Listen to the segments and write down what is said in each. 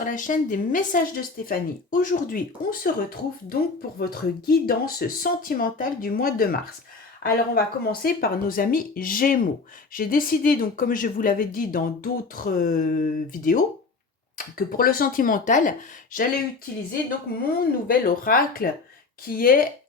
sur la chaîne des messages de Stéphanie. Aujourd'hui, on se retrouve donc pour votre guidance sentimentale du mois de mars. Alors, on va commencer par nos amis Gémeaux. J'ai décidé donc, comme je vous l'avais dit dans d'autres vidéos, que pour le sentimental, j'allais utiliser donc mon nouvel oracle qui est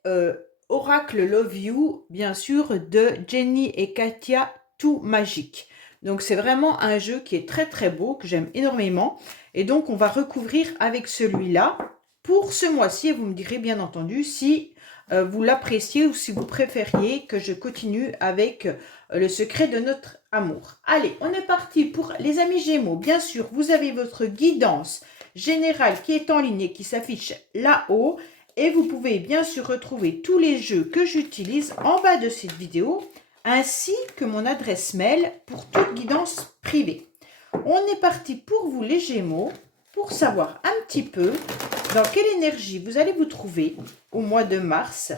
Oracle Love You, bien sûr, de Jenny et Katia Tout Magique. Donc c'est vraiment un jeu qui est très très beau, que j'aime énormément. Et donc on va recouvrir avec celui-là pour ce mois-ci. Et vous me direz bien entendu si vous l'appréciez ou si vous préfériez que je continue avec le secret de notre amour. Allez, on est parti pour les amis Gémeaux. Bien sûr, vous avez votre guidance générale qui est en ligne et qui s'affiche là-haut. Et vous pouvez bien sûr retrouver tous les jeux que j'utilise en bas de cette vidéo, ainsi que mon adresse mail pour toute guidance privée. On est parti pour vous les Gémeaux, pour savoir un petit peu dans quelle énergie vous allez vous trouver au mois de mars,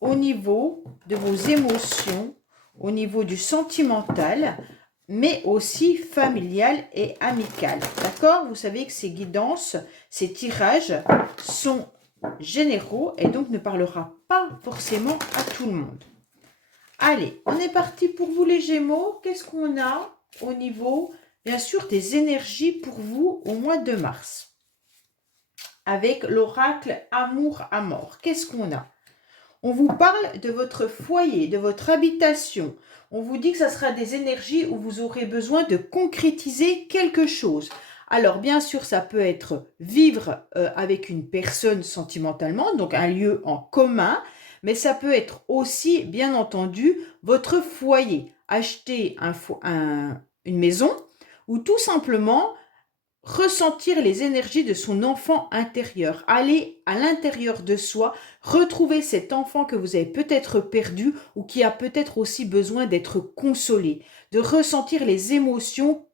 au niveau de vos émotions, au niveau du sentimental, mais aussi familial et amical. D'accord? Vous savez que ces guidances, ces tirages sont généraux et donc ne parlera pas forcément à tout le monde. Allez, on est parti pour vous les Gémeaux. Qu'est-ce qu'on a au niveau, bien sûr, des énergies pour vous au mois de mars? Avec l'oracle Amour à mort, qu'est-ce qu'on a? On vous parle de votre foyer, de votre habitation. On vous dit que ça sera des énergies où vous aurez besoin de concrétiser quelque chose. Alors, bien sûr, ça peut être vivre avec une personne sentimentalement, donc un lieu en commun, mais ça peut être aussi, bien entendu, votre foyer. Acheter une maison ou tout simplement ressentir les énergies de son enfant intérieur, aller à l'intérieur de soi, retrouver cet enfant que vous avez peut-être perdu ou qui a peut-être aussi besoin d'être consolé, de ressentir les émotions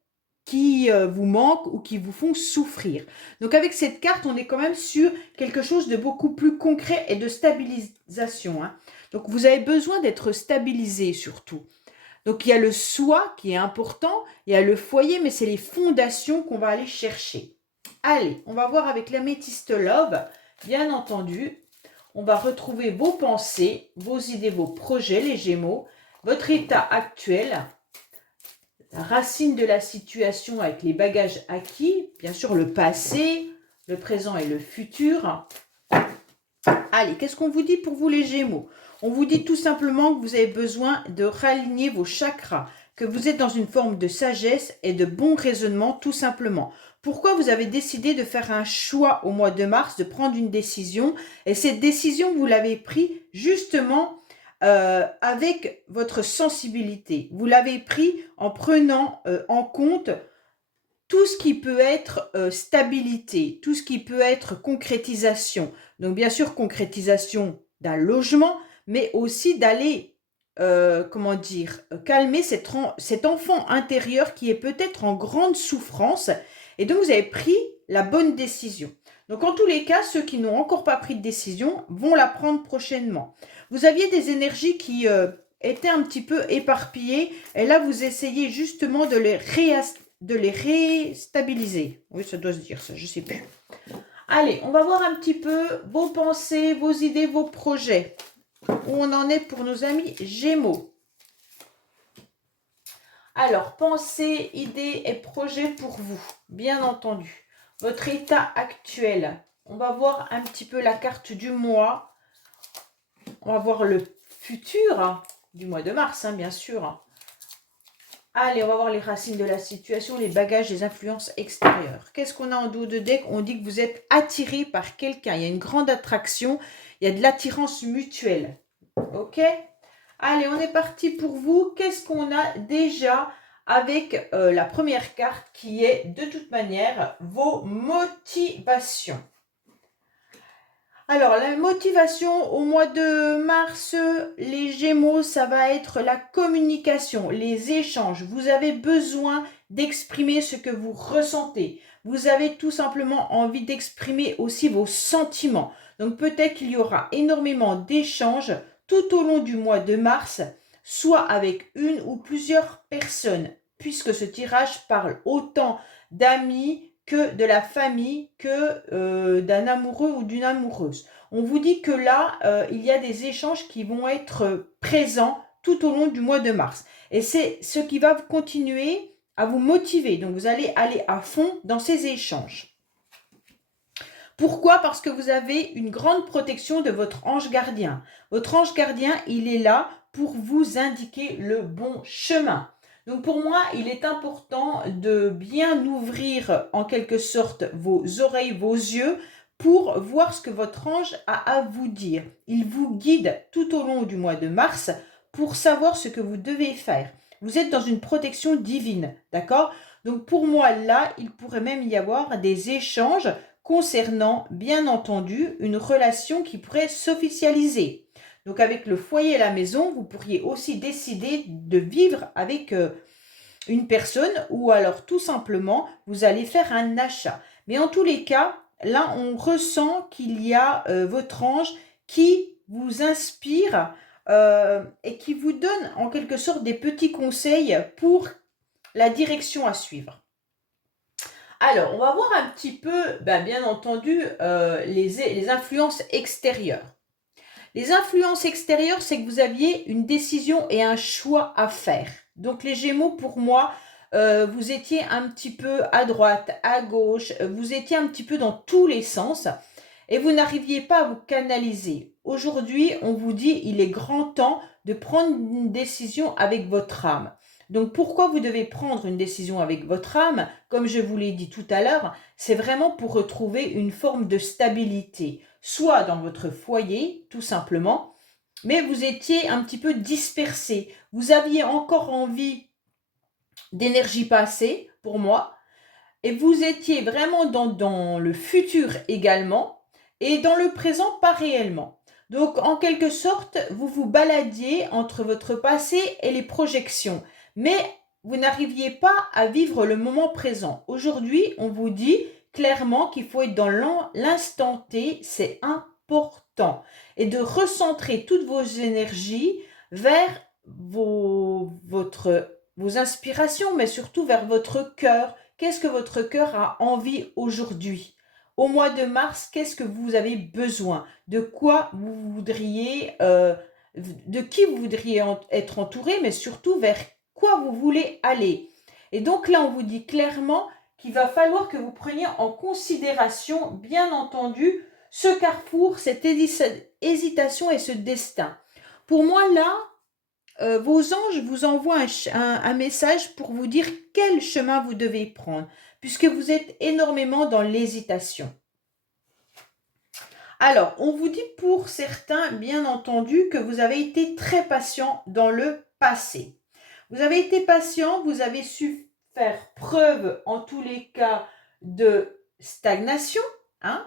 qui vous manquent ou qui vous font souffrir. Donc avec cette carte, on est quand même sur quelque chose de beaucoup plus concret et de stabilisation. Donc vous avez besoin d'être stabilisé surtout. Donc, il y a le soi qui est important, il y a le foyer, mais c'est les fondations qu'on va aller chercher. Allez, on va voir avec l'améthyste love, bien entendu. On va retrouver vos pensées, vos idées, vos projets, les Gémeaux, votre état actuel, la racine de la situation avec les bagages acquis, bien sûr le passé, le présent et le futur. Allez, qu'est-ce qu'on vous dit pour vous les Gémeaux? On vous dit tout simplement que vous avez besoin de raligner vos chakras, que vous êtes dans une forme de sagesse et de bon raisonnement tout simplement. Pourquoi vous avez décidé de faire un choix au mois de mars, de prendre une décision? Et cette décision, vous l'avez prise justement avec votre sensibilité. Vous l'avez pris en prenant en compte tout ce qui peut être stabilité, tout ce qui peut être concrétisation. Donc bien sûr, concrétisation d'un logement, mais aussi d'aller, calmer cet enfant intérieur qui est peut-être en grande souffrance. Et donc vous avez pris la bonne décision. Donc en tous les cas, ceux qui n'ont encore pas pris de décision vont la prendre prochainement. Vous aviez des énergies qui étaient un petit peu éparpillées, et là vous essayez justement de les réstabiliser. Oui, ça doit se dire ça, je sais pas. Allez, on va voir un petit peu vos pensées, vos idées, vos projets. Où on en est pour nos amis Gémeaux. Alors, pensées, idées et projets pour vous, bien entendu. Votre état actuel. On va voir un petit peu la carte du mois. On va voir le futur du mois de mars, bien sûr. Allez, on va voir les racines de la situation, les bagages, les influences extérieures. Qu'est-ce qu'on a en dos de deck? On dit que vous êtes attiré par quelqu'un. Il y a une grande attraction. Il y a de l'attirance mutuelle. Ok? Allez, on est parti pour vous. Qu'est-ce qu'on a déjà avec la première carte qui est de toute manière vos motivations? Alors, la motivation au mois de mars, les Gémeaux, ça va être la communication, les échanges. Vous avez besoin d'exprimer ce que vous ressentez. Vous avez tout simplement envie d'exprimer aussi vos sentiments. Donc, peut-être qu'il y aura énormément d'échanges tout au long du mois de mars, soit avec une ou plusieurs personnes, puisque ce tirage parle autant d'amis que de la famille, que d'un amoureux ou d'une amoureuse. On vous dit que là, il y a des échanges qui vont être présents tout au long du mois de mars. Et c'est ce qui va continuer à vous motiver. Donc, vous allez aller à fond dans ces échanges. Pourquoi? Parce que vous avez une grande protection de votre ange gardien. Votre ange gardien, il est là pour vous indiquer le bon chemin. Donc pour moi, il est important de bien ouvrir en quelque sorte vos oreilles, vos yeux pour voir ce que votre ange a à vous dire. Il vous guide tout au long du mois de mars pour savoir ce que vous devez faire. Vous êtes dans une protection divine, d'accord? Donc pour moi, là, il pourrait même y avoir des échanges concernant, bien entendu, une relation qui pourrait s'officialiser. Donc avec le foyer et la maison, vous pourriez aussi décider de vivre avec une personne ou alors tout simplement, vous allez faire un achat. Mais en tous les cas, là, on ressent qu'il y a votre ange qui vous inspire et qui vous donne en quelque sorte des petits conseils pour la direction à suivre. Alors, on va voir un petit peu, bien entendu, les influences extérieures. Les influences extérieures, c'est que vous aviez une décision et un choix à faire. Donc, les Gémeaux, pour moi, vous étiez un petit peu à droite, à gauche, vous étiez un petit peu dans tous les sens et vous n'arriviez pas à vous canaliser. Aujourd'hui, on vous dit, il est grand temps de prendre une décision avec votre âme. Donc, pourquoi vous devez prendre une décision avec votre âme? Comme je vous l'ai dit tout à l'heure, c'est vraiment pour retrouver une forme de stabilité, soit dans votre foyer, tout simplement, mais vous étiez un petit peu dispersé. Vous aviez encore envie d'énergie passée, pour moi, et vous étiez vraiment dans le futur également, et dans le présent, pas réellement. Donc, en quelque sorte, vous vous baladiez entre votre passé et les projections, mais vous n'arriviez pas à vivre le moment présent. Aujourd'hui, on vous dit clairement qu'il faut être dans l'instant T, c'est important, et de recentrer toutes vos énergies vers vos inspirations, mais surtout vers votre cœur. Qu'est-ce que votre cœur a envie aujourd'hui? Au mois de mars, qu'est-ce que vous avez besoin? De quoi vous voudriez, de qui vous voudriez être entouré, mais surtout vers quoi vous voulez aller? Et donc là, on vous dit clairement qu'il va falloir que vous preniez en considération, bien entendu, ce carrefour, cette hésitation et ce destin. Pour moi, là, vos anges vous envoient un message pour vous dire quel chemin vous devez prendre, puisque vous êtes énormément dans l'hésitation. Alors, on vous dit pour certains, bien entendu, que vous avez été très patient dans le passé. Vous avez été patient, vous avez su faire preuve, en tous les cas, de stagnation. Hein.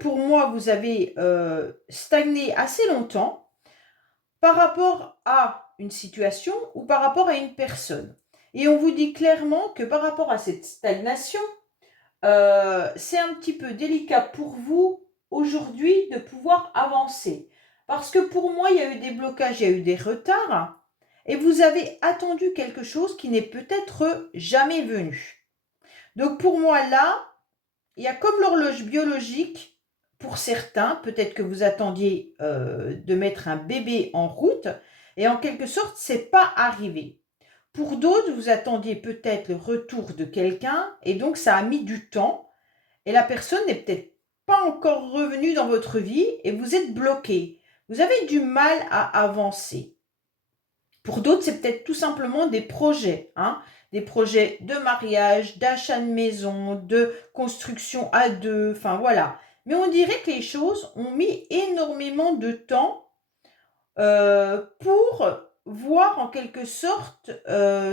Pour moi, vous avez stagné assez longtemps par rapport à une situation ou par rapport à une personne. Et on vous dit clairement que par rapport à cette stagnation, c'est un petit peu délicat pour vous aujourd'hui de pouvoir avancer. Parce que pour moi, il y a eu des blocages, il y a eu des retards, et vous avez attendu quelque chose qui n'est peut-être jamais venu. Donc pour moi, là, il y a comme l'horloge biologique, pour certains, peut-être que vous attendiez de mettre un bébé en route, et en quelque sorte, c'est pas arrivé. Pour d'autres, vous attendiez peut-être le retour de quelqu'un, et donc ça a mis du temps, et la personne n'est peut-être pas encore revenue dans votre vie, et vous êtes bloqué. Vous avez du mal à avancer. Pour d'autres, c'est peut-être tout simplement des projets, hein, des projets de mariage, d'achat de maison, de construction à deux, enfin voilà. Mais on dirait que les choses ont mis énormément de temps pour voir en quelque sorte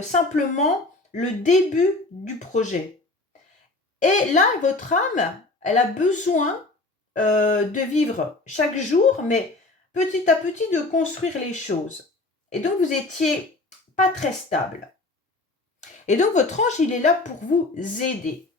simplement le début du projet. Et là, votre âme, elle a besoin de vivre chaque jour, mais petit à petit de construire les choses. Et donc, vous étiez pas très stable. Et donc, votre ange, il est là pour vous aider.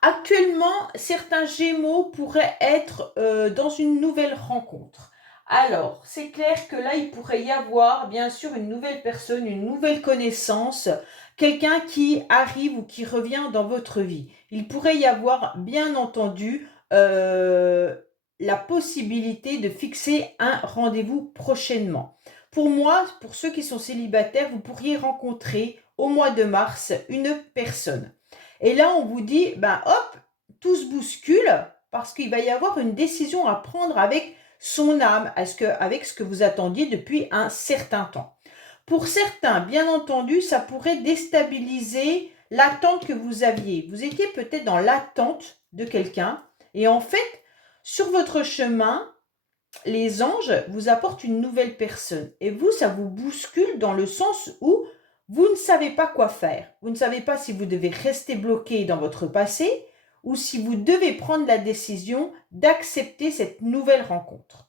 Actuellement, certains Gémeaux pourraient être dans une nouvelle rencontre. Alors, c'est clair que là, il pourrait y avoir, bien sûr, une nouvelle personne, une nouvelle connaissance, quelqu'un qui arrive ou qui revient dans votre vie. Il pourrait y avoir, bien entendu, la possibilité de fixer un rendez-vous prochainement. Pour moi, pour ceux qui sont célibataires, vous pourriez rencontrer au mois de mars une personne. Et là, on vous dit, ben hop, tout se bouscule parce qu'il va y avoir une décision à prendre avec son âme, avec ce que vous attendiez depuis un certain temps. Pour certains, bien entendu, ça pourrait déstabiliser l'attente que vous aviez. Vous étiez peut-être dans l'attente de quelqu'un et en fait, sur votre chemin, les anges vous apportent une nouvelle personne. Et vous, ça vous bouscule dans le sens où vous ne savez pas quoi faire. Vous ne savez pas si vous devez rester bloqué dans votre passé ou si vous devez prendre la décision d'accepter cette nouvelle rencontre.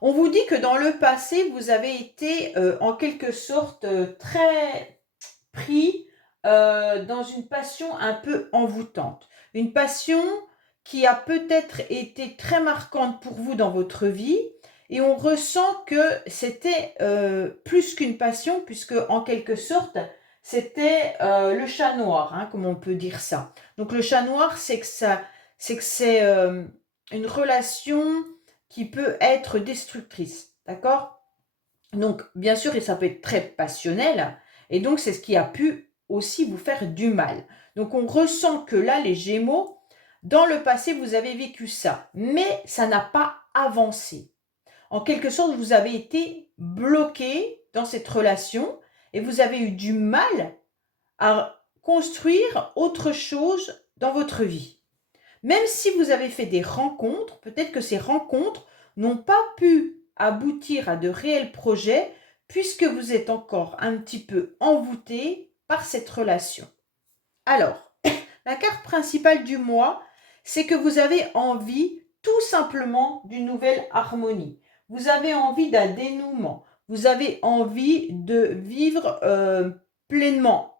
On vous dit que dans le passé, vous avez été en quelque sorte très pris dans une passion un peu envoûtante. Une passion qui a peut-être été très marquante pour vous dans votre vie et on ressent que c'était plus qu'une passion puisque en quelque sorte c'était le chat noir, hein, comme on peut dire ça. Donc le chat noir, c'est une relation qui peut être destructrice, d'accord? Donc bien sûr, et ça peut être très passionnel et donc c'est ce qui a pu aussi vous faire du mal. Donc on ressent que là, les Gémeaux, dans le passé, vous avez vécu ça, mais ça n'a pas avancé. En quelque sorte, vous avez été bloqué dans cette relation et vous avez eu du mal à construire autre chose dans votre vie. Même si vous avez fait des rencontres, peut-être que ces rencontres n'ont pas pu aboutir à de réels projets puisque vous êtes encore un petit peu envoûté par cette relation. Alors, la carte principale du mois, c'est que vous avez envie tout simplement d'une nouvelle harmonie. Vous avez envie d'un dénouement. Vous avez envie de vivre pleinement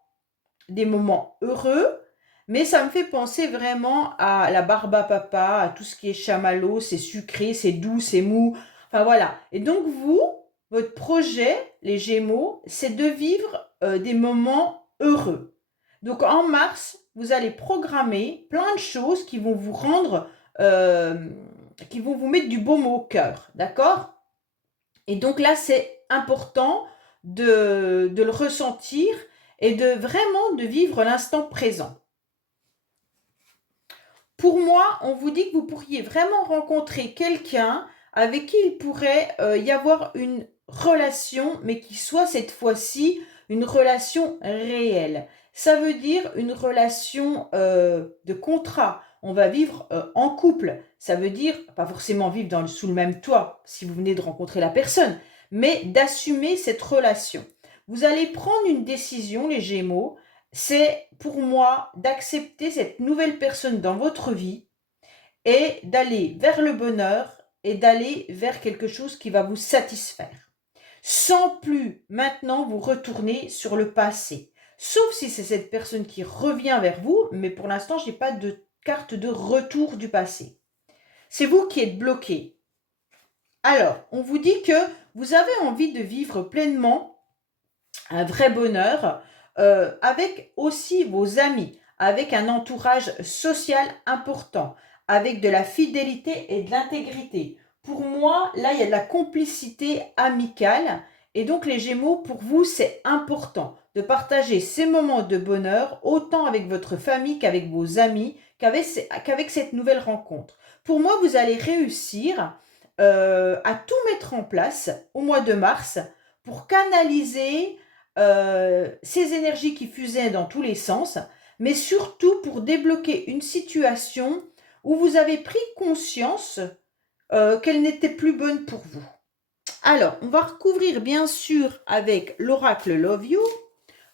des moments heureux, mais ça me fait penser vraiment à la barbe à papa, à tout ce qui est chamallow, c'est sucré, c'est doux, c'est mou. Enfin voilà. Et donc vous, votre projet, les Gémeaux, c'est de vivre des moments heureux. Donc en mars, vous allez programmer plein de choses qui vont vous rendre, qui vont vous mettre du baume au cœur, d'accord? Et donc là, c'est important de le ressentir et de vraiment de vivre l'instant présent. Pour moi, on vous dit que vous pourriez vraiment rencontrer quelqu'un avec qui il pourrait y avoir une relation, mais qui soit cette fois-ci une relation réelle. Ça veut dire une relation de contrat. On va vivre en couple. Ça veut dire, pas forcément vivre sous le même toit si vous venez de rencontrer la personne, mais d'assumer cette relation. Vous allez prendre une décision, les Gémeaux, c'est pour moi d'accepter cette nouvelle personne dans votre vie et d'aller vers le bonheur et d'aller vers quelque chose qui va vous satisfaire. Sans plus maintenant vous retourner sur le passé. Sauf si c'est cette personne qui revient vers vous, mais pour l'instant, je n'ai pas de carte de retour du passé. C'est vous qui êtes bloqué. Alors, on vous dit que vous avez envie de vivre pleinement un vrai bonheur avec aussi vos amis, avec un entourage social important, avec de la fidélité et de l'intégrité. Pour moi, là, il y a de la complicité amicale et donc les Gémeaux, pour vous, c'est important de partager ces moments de bonheur autant avec votre famille qu'avec vos amis, qu'avec cette nouvelle rencontre. Pour moi, vous allez réussir à tout mettre en place au mois de mars pour canaliser ces énergies qui fusaient dans tous les sens, mais surtout pour débloquer une situation où vous avez pris conscience qu'elle n'était plus bonne pour vous. Alors, on va recouvrir bien sûr avec l'oracle Love You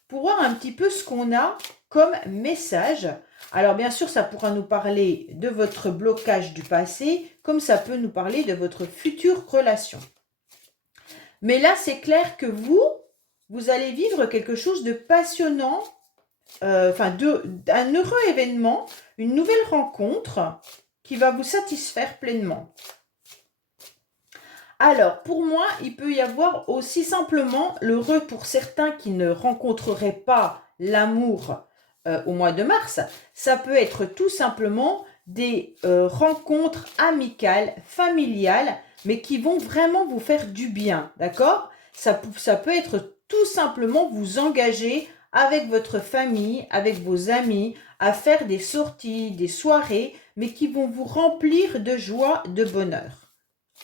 pour voir un petit peu ce qu'on a comme message. Alors bien sûr, ça pourra nous parler de votre blocage du passé, comme ça peut nous parler de votre future relation. Mais là, c'est clair que vous allez vivre quelque chose de passionnant, un heureux événement, une nouvelle rencontre qui va vous satisfaire pleinement. Alors, pour moi, il peut y avoir aussi simplement l'heureux pour certains qui ne rencontreraient pas l'amour au mois de mars. Ça peut être tout simplement des rencontres amicales, familiales, mais qui vont vraiment vous faire du bien, d'accord? Ça peut être tout simplement vous engager avec votre famille, avec vos amis, à faire des sorties, des soirées, mais qui vont vous remplir de joie, de bonheur.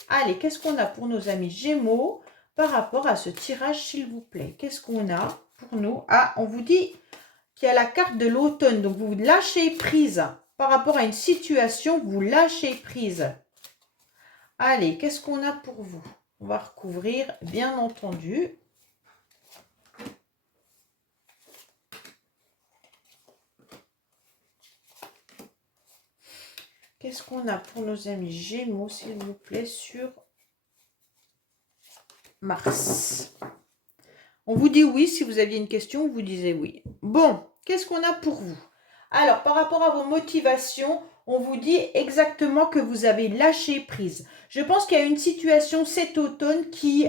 Allez, qu'est-ce qu'on a pour nos amis Gémeaux par rapport à ce tirage, s'il vous plaît? Qu'est-ce qu'on a pour nous? Ah, on vous dit qu'il y a la carte de l'automne. Donc, vous lâchez prise par rapport à une situation, vous lâchez prise. Allez, qu'est-ce qu'on a pour vous? On va recouvrir, bien entendu. Qu'est-ce qu'on a pour nos amis Gémeaux, s'il vous plaît, sur Mars? On vous dit oui, si vous aviez une question, vous disiez oui. Bon, qu'est-ce qu'on a pour vous? Alors, par rapport à vos motivations, on vous dit exactement que vous avez lâché prise. Je pense qu'il y a une situation cet automne qui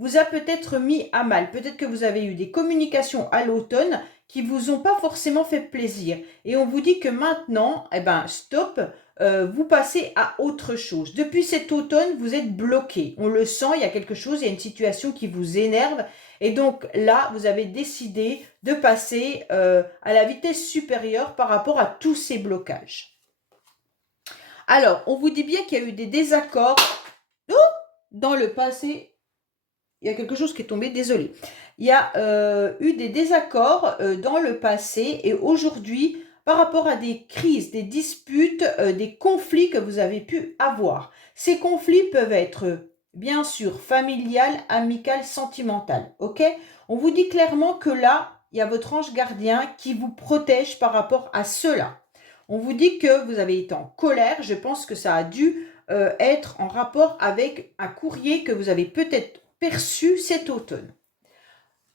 vous a peut-être mis à mal. Peut-être que vous avez eu des communications à l'automne qui vous ont pas forcément fait plaisir. Et on vous dit que maintenant, eh ben, stop, vous passez à autre chose. Depuis cet automne, vous êtes bloqué. On le sent, il y a quelque chose, il y a une situation qui vous énerve. Et donc là, vous avez décidé de passer à la vitesse supérieure par rapport à tous ces blocages. Alors, on vous dit bien qu'il y a eu des désaccords dans le passé. Il y a quelque chose qui est tombé, désolé. Il y a eu des désaccords dans le passé et aujourd'hui, par rapport à des crises, des disputes, des conflits que vous avez pu avoir. Ces conflits peuvent être bien sûr familial, amical, sentimental. Ok? On vous dit clairement que là, il y a votre ange gardien qui vous protège par rapport à cela. On vous dit que vous avez été en colère. Je pense que ça a dû être en rapport avec un courrier que vous avez peut-être perçu cet automne.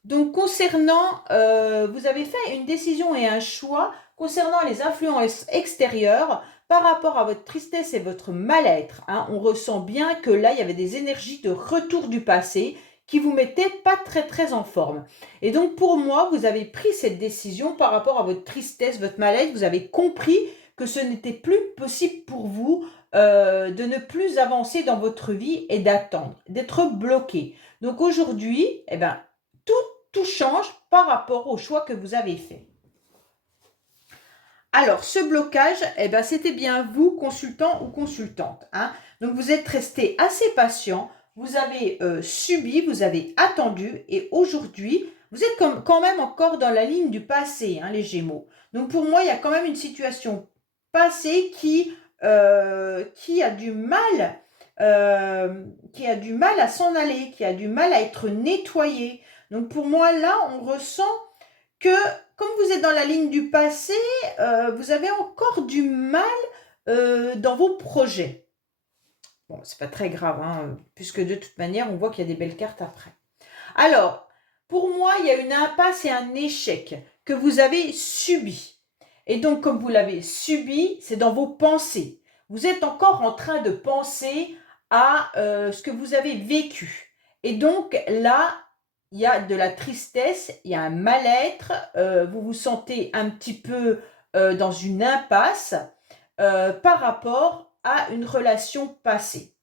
Donc concernant, vous avez fait une décision et un choix concernant les influences extérieures par rapport à votre tristesse et votre mal-être. Hein. On ressent bien que là, il y avait des énergies de retour du passé qui vous mettaient pas très en forme. Et donc pour moi, vous avez pris cette décision par rapport à votre tristesse, votre mal-être. Vous avez compris que ce n'était plus possible pour vous de ne plus avancer dans votre vie et d'attendre, d'être bloqué. Donc aujourd'hui, eh ben, tout change par rapport au choix que vous avez fait. Alors, ce blocage, eh ben, c'était bien vous, consultant ou consultante. Hein. Donc, vous êtes resté assez patient, vous avez subi, vous avez attendu et aujourd'hui, vous êtes quand même encore dans la ligne du passé, hein, les Gémeaux. Donc, pour moi, il y a quand même une situation passée qui a du mal à s'en aller, qui a du mal à être nettoyée. Donc pour moi, là, on ressent que comme vous êtes dans la ligne du passé, vous avez encore du mal dans vos projets. Bon, c'est pas très grave, hein, puisque de toute manière, on voit qu'il y a des belles cartes après. Alors, pour moi, il y a une impasse et un échec que vous avez subi. Et donc, comme vous l'avez subi, c'est dans vos pensées. Vous êtes encore en train de penser à ce que vous avez vécu. Et donc, là, il y a de la tristesse, il y a un mal-être, vous vous sentez un petit peu dans une impasse par rapport à une relation passée.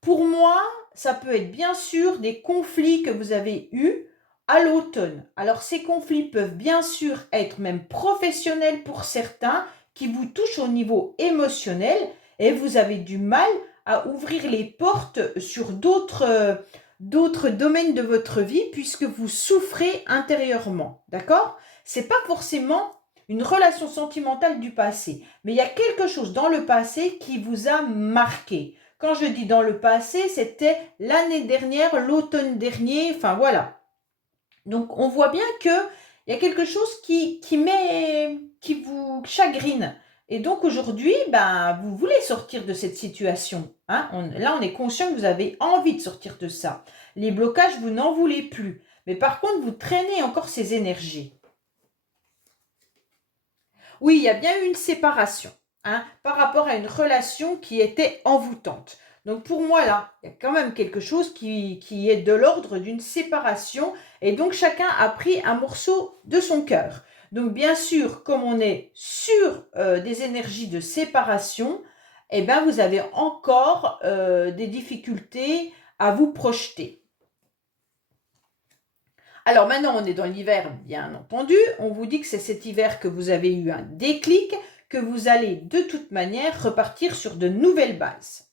Pour moi, ça peut être bien sûr des conflits que vous avez eus à l'automne. Alors ces conflits peuvent bien sûr être même professionnels pour certains, qui vous touchent au niveau émotionnel et vous avez du mal à ouvrir les portes sur d'autres domaines de votre vie puisque vous souffrez intérieurement. D'accord? C'est pas forcément une relation sentimentale du passé, mais il y a quelque chose dans le passé qui vous a marqué. Quand je dis dans le passé, c'était l'année dernière, l'automne dernier, enfin voilà. Donc on voit bien qu'il y a quelque chose qui vous chagrine. Et donc aujourd'hui, ben, vous voulez sortir de cette situation. Hein. Là, on est conscient que vous avez envie de sortir de ça. Les blocages, vous n'en voulez plus. Mais par contre, vous traînez encore ces énergies. Oui, il y a bien eu une séparation, hein, par rapport à une relation qui était envoûtante. Donc pour moi, là, il y a quand même quelque chose qui est de l'ordre d'une séparation. Et donc chacun a pris un morceau de son cœur. Donc bien sûr, comme on est sur des énergies de séparation, eh ben, vous avez encore des difficultés à vous projeter. Alors maintenant, on est dans l'hiver, bien entendu. On vous dit que c'est cet hiver que vous avez eu un déclic, que vous allez de toute manière repartir sur de nouvelles bases.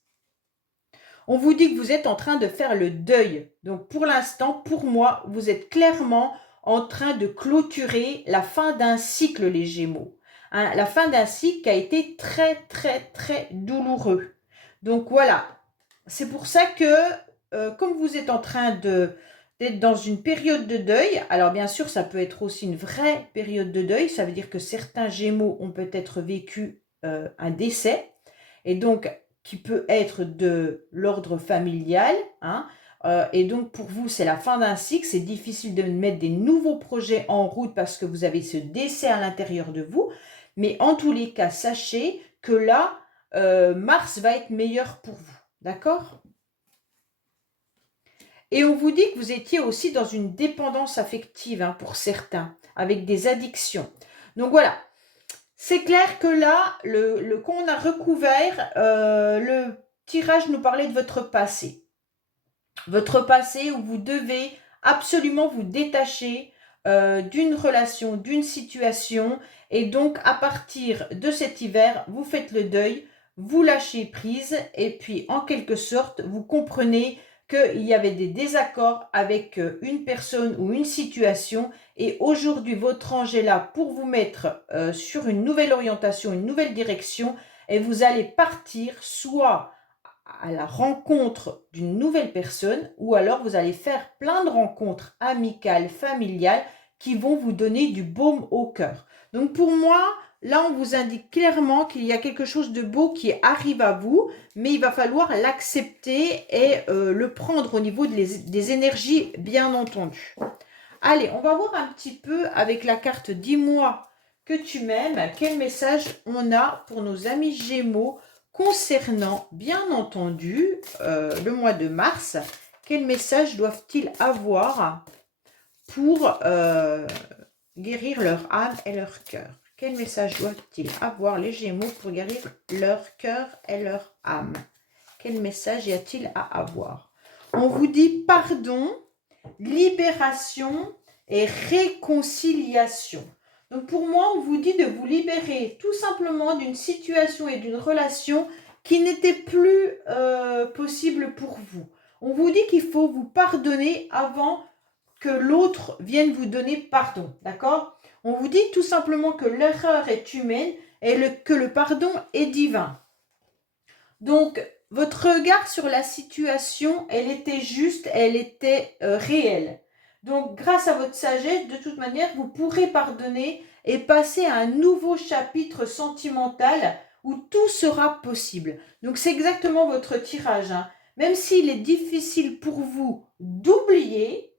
On vous dit que vous êtes en train de faire le deuil. Donc pour l'instant, pour moi, vous êtes clairement en train de clôturer la fin d'un cycle, les Gémeaux. Hein, la fin d'un cycle qui a été très, très, très douloureux. Donc voilà, c'est pour ça que, comme vous êtes en train d'être dans une période de deuil, alors bien sûr, ça peut être aussi une vraie période de deuil, ça veut dire que certains Gémeaux ont peut-être vécu un décès, et donc qui peut être de l'ordre familial, hein, et donc pour vous, c'est la fin d'un cycle, c'est difficile de mettre des nouveaux projets en route parce que vous avez ce décès à l'intérieur de vous, mais en tous les cas, sachez que là, Mars va être meilleur pour vous, d'accord? Et on vous dit que vous étiez aussi dans une dépendance affective, hein, pour certains, avec des addictions. Donc voilà, c'est clair que là, quand on a recouvert, le tirage nous parlait de votre passé. Votre passé où vous devez absolument vous détacher d'une relation, d'une situation. Et donc, à partir de cet hiver, vous faites le deuil, vous lâchez prise et puis, en quelque sorte, vous comprenez qu'il y avait des désaccords avec une personne ou une situation. Et aujourd'hui, votre ange est là pour vous mettre sur une nouvelle orientation, une nouvelle direction. Et vous allez partir soit à la rencontre d'une nouvelle personne ou alors vous allez faire plein de rencontres amicales, familiales qui vont vous donner du baume au cœur. Donc pour moi, là on vous indique clairement qu'il y a quelque chose de beau qui arrive à vous, mais il va falloir l'accepter et le prendre au niveau des énergies, bien entendu. Allez, on va voir un petit peu avec la carte « Dis-moi que tu m'aimes », quel message on a pour nos amis Gémeaux concernant, bien entendu, le mois de mars. Quel message doivent-ils avoir pour guérir leur âme et leur cœur? Quel message doivent-ils avoir les Gémeaux pour guérir leur cœur et leur âme? Quel message y a-t-il à avoir? On vous dit pardon, libération et réconciliation. Donc pour moi, on vous dit de vous libérer tout simplement d'une situation et d'une relation qui n'était plus possible pour vous. On vous dit qu'il faut vous pardonner avant que l'autre vienne vous donner pardon, d'accord? On vous dit tout simplement que l'erreur est humaine et que le pardon est divin. Donc, votre regard sur la situation, elle était juste, elle était réelle. Donc, grâce à votre sagesse, de toute manière, vous pourrez pardonner et passer à un nouveau chapitre sentimental où tout sera possible. Donc, c'est exactement votre tirage, hein. Même s'il est difficile pour vous d'oublier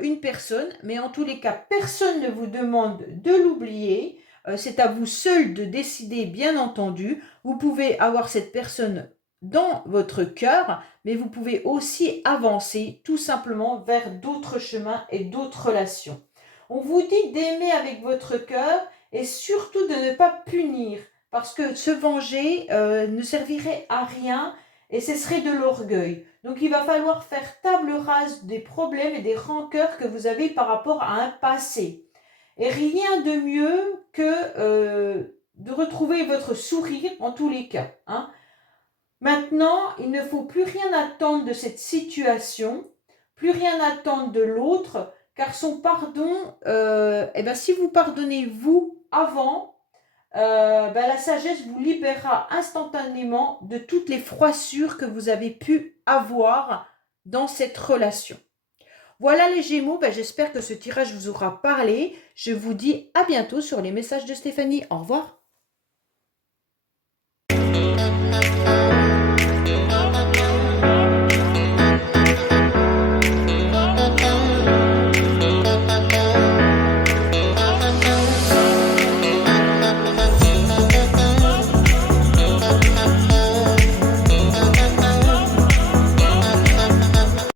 une personne, mais en tous les cas, personne ne vous demande de l'oublier. C'est à vous seul de décider, bien entendu. Vous pouvez avoir cette personne dans votre cœur, mais vous pouvez aussi avancer tout simplement vers d'autres chemins et d'autres relations. On vous dit d'aimer avec votre cœur et surtout de ne pas punir, parce que se venger ne servirait à rien et ce serait de l'orgueil. Donc il va falloir faire table rase des problèmes et des rancœurs que vous avez par rapport à un passé. Et rien de mieux que de retrouver votre sourire en tous les cas, hein. Maintenant, il ne faut plus rien attendre de cette situation, plus rien attendre de l'autre, car son pardon, si vous pardonnez vous avant, la sagesse vous libérera instantanément de toutes les froissures que vous avez pu avoir dans cette relation. Voilà les Gémeaux, j'espère que ce tirage vous aura parlé. Je vous dis à bientôt sur les messages de Stéphanie. Au revoir.